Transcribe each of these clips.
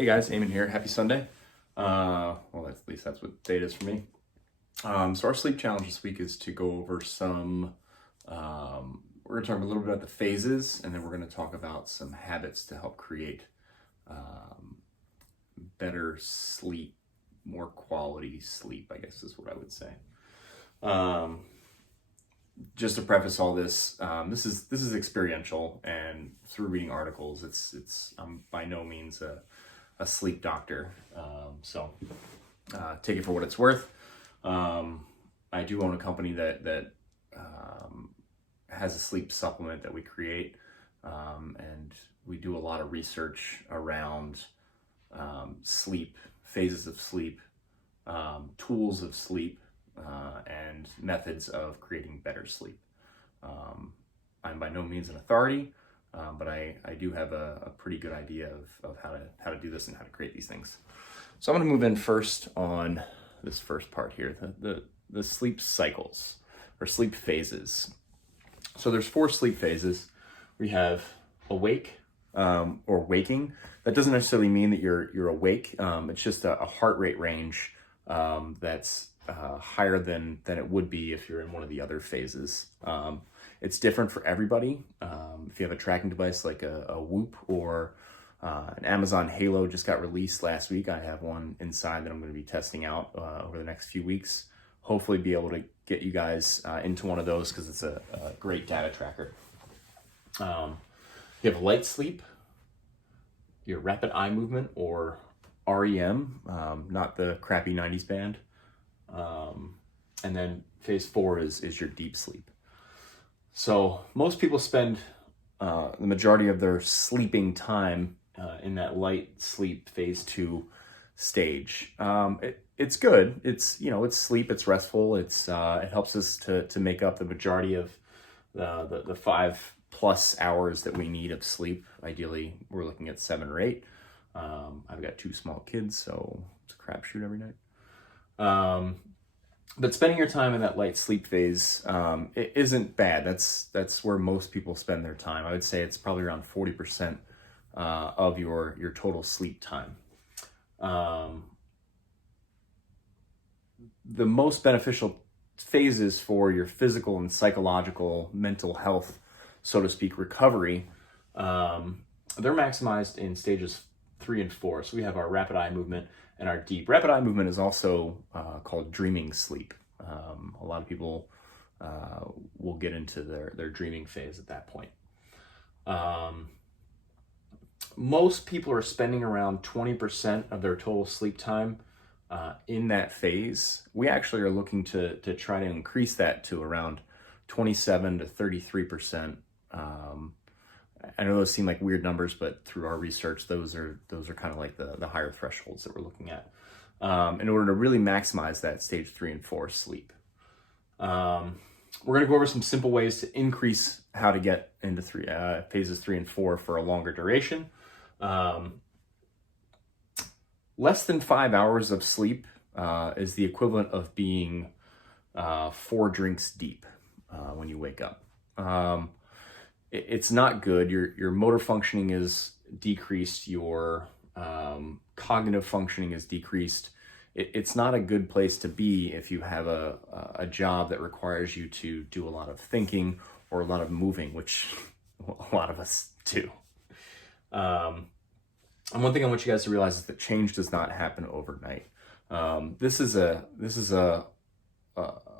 Hey guys, Eamon here. Happy Sunday. Well, at least that's what day it is for me. So our sleep challenge this week is to go over some, we're going to talk a little bit about the phases, and then we're going to talk about some habits to help create better sleep, more quality sleep, I guess is what I would say. Just to preface all this, this is experiential, and through reading articles, I'm by no means a sleep doctor, so take it for what it's worth. I do own a company that has a sleep supplement that we create, and we do a lot of research around sleep, phases of sleep, tools of sleep, and methods of creating better sleep. I'm by no means an authority, but I do have a pretty good idea of how to do this and how to create these things. So I'm going to move in first on this first part here, the sleep cycles or sleep phases. So there's 4 sleep phases. We have awake or waking. That doesn't necessarily mean that you're awake. It's just a heart rate range that's higher than it would be if you're in one of the other phases. It's different for everybody. If you have a tracking device like a Whoop or an Amazon Halo just got released last week, I have one inside that I'm going to be testing out over the next few weeks. Hopefully be able to get you guys into one of those because it's a great data tracker. You have light sleep, your rapid eye movement or REM, not the crappy 90s band. And then phase 4 is your deep sleep. So most people spend the majority of their sleeping time in that light sleep phase 2 stage. It's good. It's sleep. It's restful. It helps us to make up the majority of the 5+ hours that we need of sleep. Ideally, we're looking at 7 or 8. I've got 2 small kids, so it's a crapshoot every night. But spending your time in that light sleep phase, it isn't bad. That's where most people spend their time. I would say it's probably around 40% of your total sleep time. The most beneficial phases for your physical and psychological, mental health, so to speak, recovery, they're maximized in stages 3 and 4. So we have our rapid eye movement and our deep. Rapid eye movement is also called dreaming sleep. A lot of people will get into their dreaming phase at that point. Most people are spending around 20% of their total sleep time in that phase. We actually are looking to try to increase that to around 27 to 33%. I know those seem like weird numbers, but through our research, those are kind of like the higher thresholds that we're looking at in order to really maximize that stage 3 and 4 sleep. We're going to go over some simple ways to increase how to get into phases 3 and 4 for a longer duration. Less than 5 hours of sleep is the equivalent of being 4 drinks deep when you wake up. It's not good. Your motor functioning is decreased. Your cognitive functioning is decreased. It's not a good place to be if you have a job that requires you to do a lot of thinking or a lot of moving, which a lot of us do. And one thing I want you guys to realize is that change does not happen overnight. This is a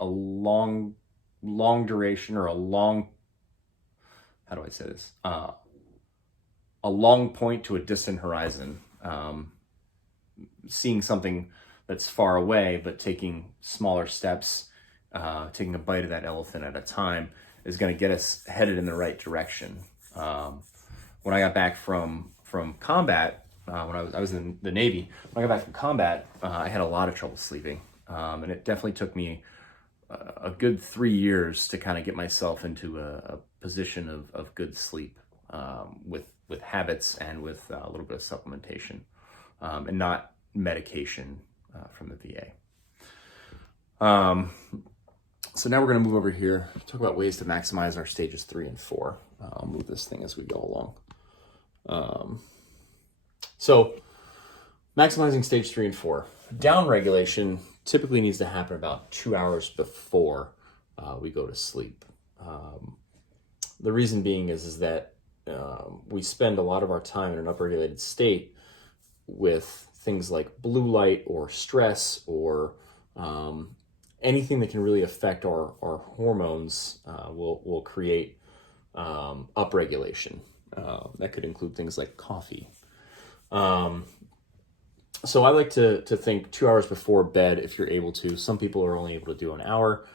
long duration or a long, how do I say this? A long point to a distant horizon. Seeing something that's far away, but taking smaller steps, taking a bite of that elephant at a time is going to get us headed in the right direction. When I got back from combat, when I was in the Navy, when I got back from combat, I had a lot of trouble sleeping. And it definitely took me a good 3 years to kind of get myself into a position of good sleep, with habits and with a little bit of supplementation, and not medication from the VA. So now we're going to move over here, talk about ways to maximize our stages 3 and 4. I'll move this thing as we go along. So Maximizing stage 3 and 4. Down regulation typically needs to happen about 2 hours before we go to sleep. The reason being is that we spend a lot of our time in an upregulated state with things like blue light or stress or anything that can really affect our hormones will create upregulation. That could include things like coffee. So I like to think 2 hours before bed if you're able to. Some people are only able to do an hour.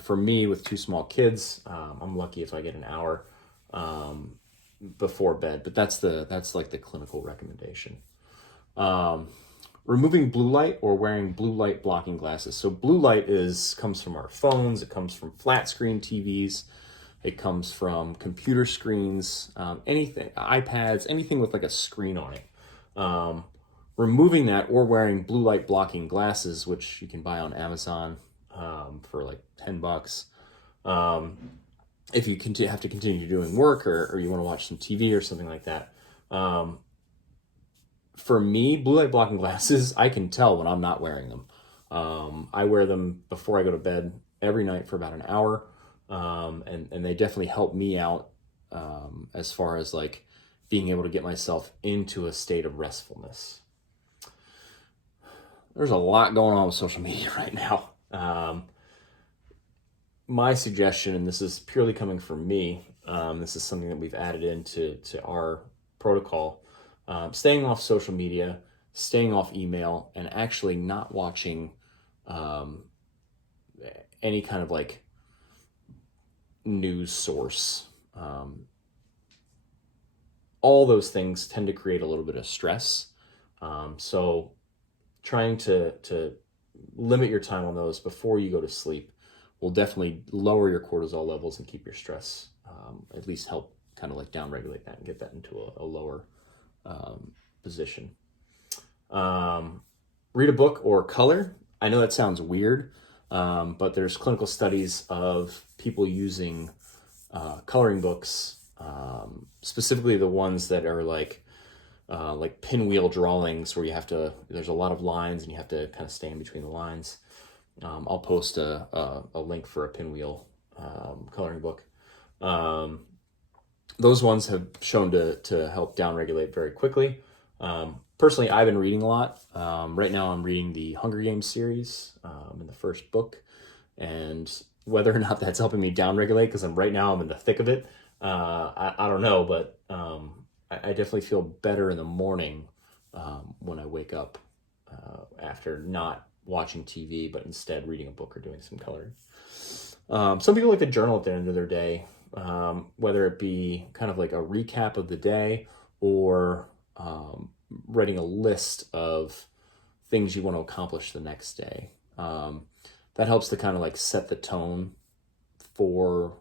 For me, with 2 small kids, I'm lucky if I get an hour before bed. But that's like the clinical recommendation. Removing blue light or wearing blue light blocking glasses. So blue light comes from our phones. It comes from flat screen TVs. It comes from computer screens, anything, iPads, anything with like a screen on it. Removing that or wearing blue light blocking glasses, which you can buy on Amazon for like $10. If you have to continue doing work or you want to watch some TV or something like that. For me, blue light blocking glasses, I can tell when I'm not wearing them. I wear them before I go to bed every night for about an hour. And they definitely help me out as far as like being able to get myself into a state of restfulness. There's a lot going on with social media right now. My suggestion, and this is purely coming from me, this is something that we've added into our protocol, staying off social media, staying off email, and actually not watching any kind of like news source. All those things tend to create a little bit of stress. So trying to limit your time on those before you go to sleep will definitely lower your cortisol levels and keep your stress, at least help kind of like downregulate that and get that into a lower position. Read a book or color. I know that sounds weird, but there's clinical studies of people using coloring books, specifically the ones that are like pinwheel drawings where there's a lot of lines and you have to kind of stay in between the lines. I'll post a link for a pinwheel coloring book. Those ones have shown to help downregulate very quickly. Personally, I've been reading a lot. Right now I'm reading the Hunger Games series in the first book, and whether or not that's helping me downregulate, because right now I'm in the thick of it, I don't know, but I definitely feel better in the morning when I wake up after not watching TV, but instead reading a book or doing some coloring. Some people like to journal at the end of their day, whether it be kind of like a recap of the day or writing a list of things you want to accomplish the next day. That helps to kind of like set the tone for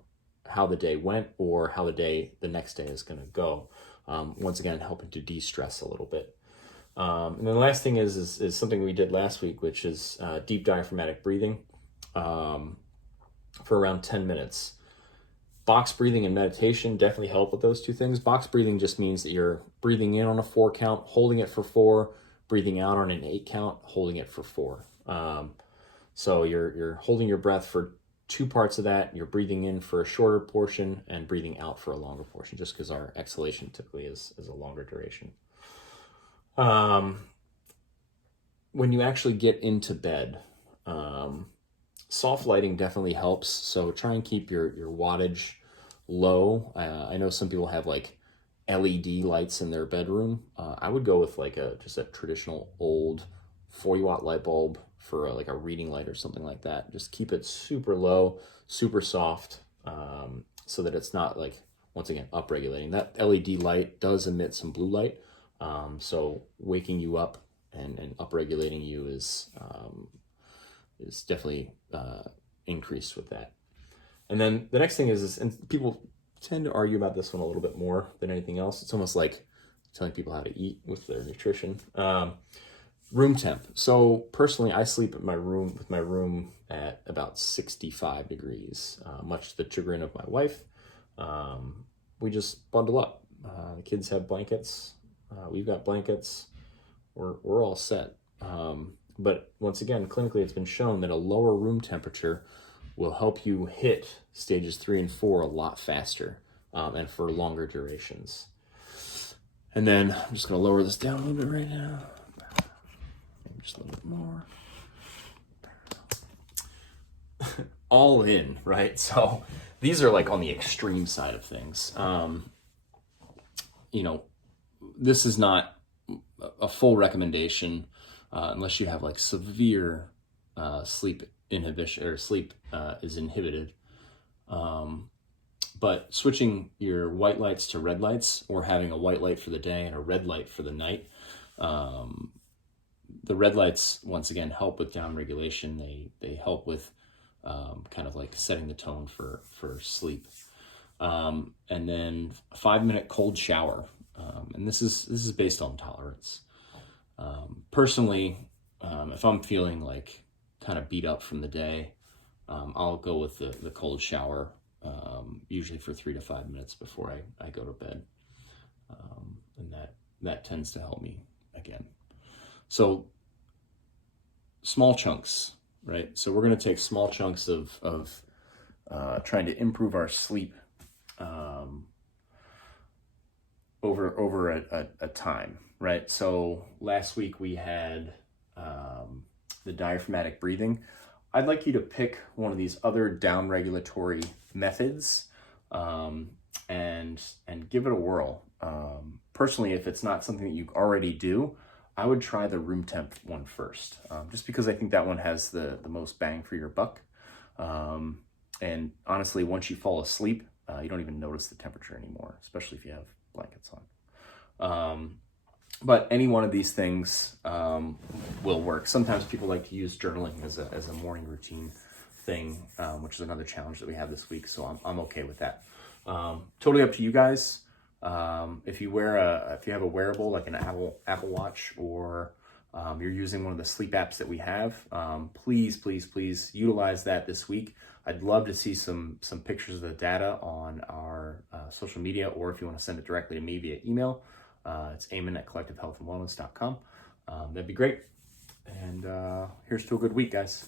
how the day went or how the next day is going to go. Once again, helping to de-stress a little bit. And then the last thing is something we did last week, which is deep diaphragmatic breathing for around 10 minutes. Box breathing and meditation definitely help with those two things. Box breathing just means that you're breathing in on a 4 count, holding it for 4, breathing out on an 8 count, holding it for 4. So you're holding your breath for 2 parts of that. You're breathing in for a shorter portion and breathing out for a longer portion, just because our exhalation typically is a longer duration. When you actually get into bed, soft lighting definitely helps. So try and keep your wattage low. I know some people have like LED lights in their bedroom. I would go with like just a traditional old 40-watt light bulb for like a reading light or something like that. Just keep it super low, super soft, so that it's not like, once again, upregulating. That LED light does emit some blue light, so waking you up and upregulating you is definitely increased with that. And then the next thing is, and people tend to argue about this one a little bit more than anything else. It's almost like telling people how to eat with their nutrition. Room temp. So personally, I sleep with my room at about 65 degrees, much to the chagrin of my wife. We just bundle up. The kids have blankets. We've got blankets. we're all set. But once again, clinically, it's been shown that a lower room temperature will help you hit stages 3 and 4 a lot faster, and for longer durations. And then I'm just going to lower this down a little bit right now. Maybe just a little bit more. All in, right? So these are like on the extreme side of things. This is not a full recommendation unless you have like severe sleep inhibition, or sleep is inhibited. But switching your white lights to red lights, or having a white light for the day and a red light for the night, the red lights, once again, help with down regulation. They help with kind of like setting the tone for sleep. And then a 5-minute cold shower. And this is based on tolerance. Personally, if I'm feeling like kind of beat up from the day, I'll go with the cold shower, usually for 3 to 5 minutes before I go to bed. And that tends to help me again. So small chunks, right? So we're going to take small chunks of trying to improve our sleep over a time, right? So last week we had the diaphragmatic breathing. I'd like you to pick one of these other down regulatory methods and give it a whirl. Personally, if it's not something that you already do, I would try the room temp one first, just because I think that one has the most bang for your buck. And honestly, once you fall asleep, you don't even notice the temperature anymore, especially if you have blankets on. But any one of these things will work. Sometimes people like to use journaling as a morning routine thing, which is another challenge that we have this week. So I'm okay with that. Totally up to you guys. If you have a wearable like an Apple Watch, or you're using one of the sleep apps that we have, please utilize that this week. I'd love to see some pictures of the data on our social media, or if you want to send it directly to me via email, it's Eamon@collectivehealthandwellness.com. That'd be great. And here's to a good week, guys.